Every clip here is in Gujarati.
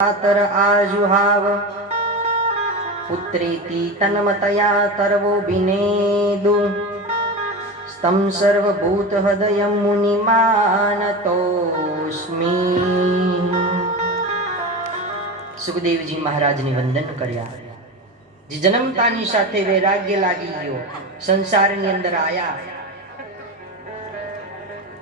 તર આજુહાવ પુત્રેતી તન્મતયા તરવો વિનેદુ સ્તમ સર્વભૂત હૃદય મુનિમાનતોસ્મી સુખદેવજી મહારાજને વંદન કર્યા જે જન્મતાની સાથે વૈરાગ્ય લાગી ગયો સંસારની અંદર આયા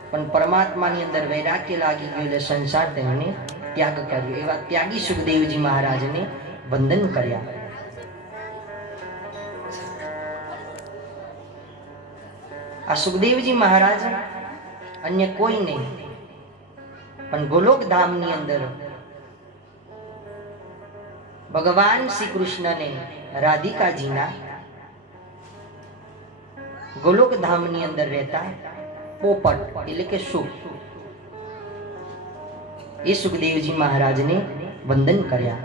પણ પરમાત્માની અંદર વૈરાગ્ય લાગી ગયો એટલે સંસાર તેમને ત્યાગ કર્યો. એવા ત્યાગી સુખદેવજી મહારાજને વંદન કર્યા. આ સુખદેવજી મહારાજ અન્ય કોઈ નહીં, પણ ગોલોક ધામની અંદર ભગવાન શ્રી કૃષ્ણને રાધિકાજીના ગોલોક ધામની અંદર રહેતા પોપટ એટલે કે સુખ એ સુખદેવજી મહારાજને વંદન કર્યા.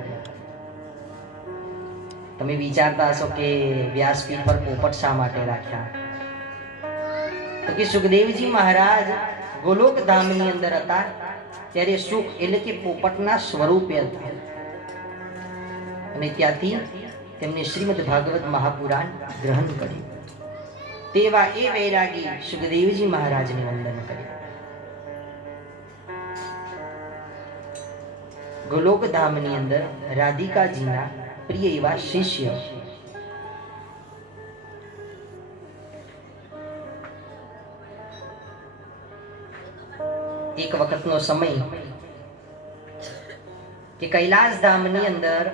તમે વિચારતા હશો કે વ્યાસપીઠ પર પોપટ શા માટે રાખ્યા? તો કે સુખદેવજી મહારાજ ગોલોક ધામની અંદર હતા, ત્યારે સુખ એટલે કે પોપટના સ્વરૂપે હતા. અને ત્યાંથી તેમને શ્રીમદ ભાગવત મહાપુરાણ ગ્રહણ કર્યું. તેવા એ વૈરાગી સુખદેવજી મહારાજને વંદન કર્યા. ગોલોક ધામની અંદર રાધિકાજીના પ્રિય એવા શિષ્ય. એક વખતનો સમય કે કૈલાસ ધામની અંદર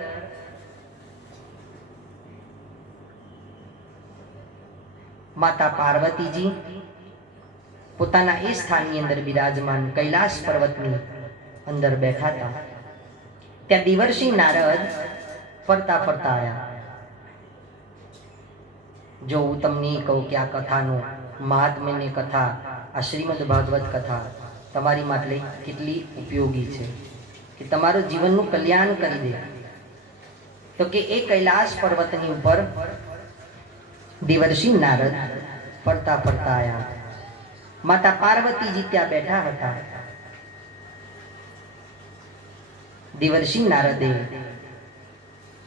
માતા પાર્વતીજી પોતાના એ સ્થાનની અંદર બિરાજમાન કૈલાસ પર્વતની અંદર બેઠા હતા. ત્યાં દિવર્ષિ નારદ ફરતા ફરતા આવ્યા જો હું તમને કહું કે આ કથાનું મહાત્મ્યની કથા, આ શ્રીમદ ભાગવત કથા તમારી માટે કેટલી ઉપયોગી છે કે તમારું જીવનનું કલ્યાણ કરી દે. તો કે એ કૈલાસ પર્વતની ઉપર દેવર્ષિ નારદ ફરતા ફરતા આવ્યા માતા પાર્વતીજી ત્યાં બેઠા હતા. દેવર્ષિ નારદે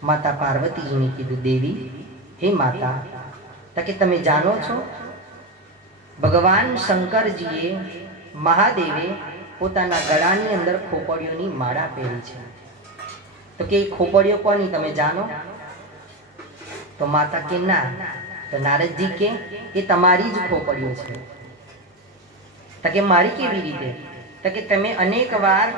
માતા પાર્વતીજીને કીધું દેવી હે માતા તો કે તમે જાણો છો ભગવાન શંકરજીએ મહાદેવે પોતાના ગળાની અંદર ખોપડીઓની માળા પહેરી છે. તો કે ખોપડીઓ કોની, તમે જાણો? તો માતા કે, ના. તો નારદજી કે, એ તમારી જ ખોપડીઓ છે. તકે મારી કેવી રીતે? તકે તમે અનેક વાર